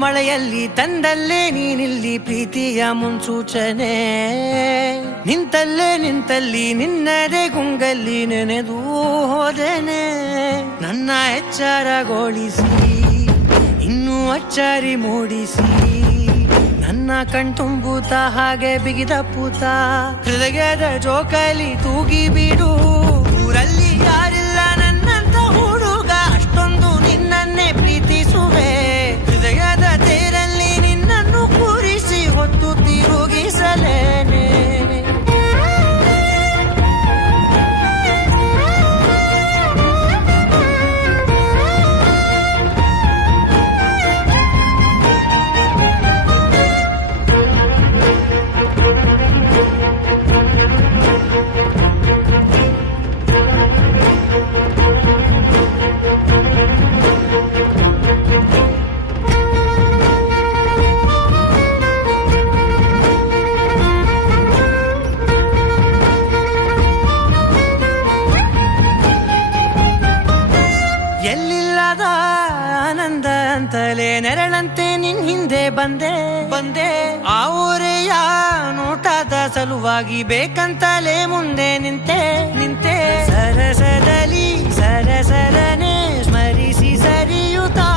ಮಳೆಯಲ್ಲಿ ತಂದಲ್ಲೇ ನೀನಿಲ್ಲಿ ಪ್ರೀತಿಯ ಮುನ್ಸೂಚನೆ, ನಿಂತಲ್ಲಿ ನಿನ್ನದೇ ಗುಂಗಲ್ಲಿ ನೆನೆದು ಹೋದೆನೆ. ನನ್ನ ಎಚ್ಚರಗೊಳಿಸಿ ಇನ್ನೂ ಅಚ್ಚರಿ ಮೂಡಿಸಿ, ನನ್ನ ಕಣ್ತುಂಬುತ್ತ ಹಾಗೆ ಬಿಗಿದ ಪೂತ ಹೃದಯದ ಜೋಕಾಲಿ ತೂಗಿ ಬಿಡು. ಊರಲ್ಲಿ ಯಾರಿಲ್ಲ ನನ್ನಂತ ಹುಡುಗ, ಅಷ್ಟೊಂದು ನಿನ್ನನ್ನೇ ಪ್ರೀತಿಸುವೆ. ಹೃದಯದ ತೇರಲ್ಲಿ ನಿನ್ನನ್ನು ಕೂರಿಸಿ ಹೊತ್ತು ತಿರುಗಿಸಲೇನೆ. ಎಲ್ಲಿಲ್ಲದ ಆನಂದ ಅಂತಲೇ ನೆರಳಂತೆ ನಿನ್ ಹಿಂದೆ ಬಂದೆ. ಆ ಊರೆಯ ನೋಟದ ಸಲುವಾಗಿ ಬೇಕಂತಲೇ ಮುಂದೆ ನಿಂತೆ. ಸರಸದಲ್ಲಿ ಸರಸರನೆ ಸ್ಮರಿಸಿ ಸರಿಯುತ್ತಾ,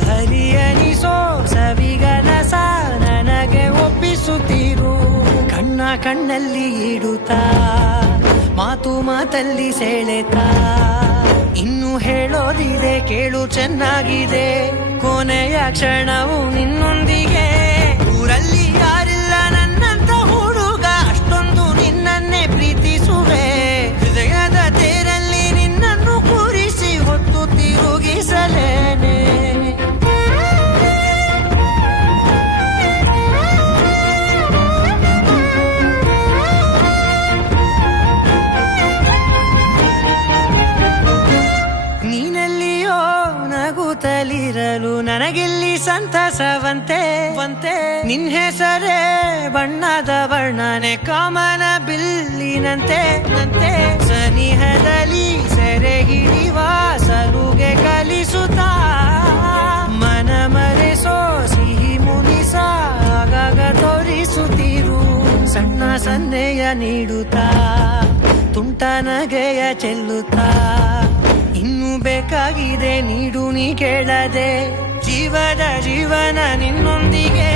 ಸರಿಯನಿಸೋ ಸವಿಗನಸ ನನಗೆ ಒಪ್ಪಿಸುತ್ತೀರು. ಕಣ್ಣಲ್ಲಿ ಇಡುತ್ತಾ, ಮಾತಲ್ಲಿ ಸೆಳೆತಾ, ಇನ್ನು ಹೇಳೋದಿದೆ ಕೇಳು ಚೆನ್ನಾಗಿದೆ. ಕೊನೆಯ ಕ್ಷಣವು ನಿನ್ನೊಂದಿಗೆ. ಊರಲ್ಲಿ ಯಾರಿಲ್ಲ ನನ್ನಂತ ಹುಡುಗ, ಅಷ್ಟೊಂದು ನಿನ್ನನ್ನೇ ಪ್ರೀತಿಸುವೆ. ಹೃದಯದ ತೇರಲ್ಲಿ ನಿನ್ನನ್ನು ಕೂರಿಸಿ ಹೊತ್ತು ತಿರುಗಿಸಲೇನೆ. ನೀನೆಲ್ಲಿಯೋ ನಗುತ್ತಲಿರಲು ನನಗಿಲ್ಲಿ ಸಂತಸವಂತೆ. ನಿನ್ ಹೆಸರೇ ಬಣ್ಣದ ವರ್ಣನೆ ಕಾಮನ ಬಿಲ್ಲಿನಂತೆ. ಸನಿಹದಲ್ಲಿ ಸೆರೆ ಹಿಡಿಯುವ ಸಲುಗೆ ಕಲಿಸುತ್ತಾ, ಮನ ಮರೆಸೋ ಸಿಹಿ ಮುನಿಸ ಆಗಾಗ ತೋರಿಸುತ್ತೀರು. ಸಣ್ಣ ಸನ್ನೆಯ ನೀಡುತ್ತಾ, ತುಂಟ ನಗೆಯ ಚೆಲ್ಲುತ್ತಾ, ಇನ್ನು ಬೇಕಾಗಿದೆ ನೀಡು ನೀ ಕೇಳದೆ. ಜೀವನ ನಿನ್ನೊಂದಿಗೆ.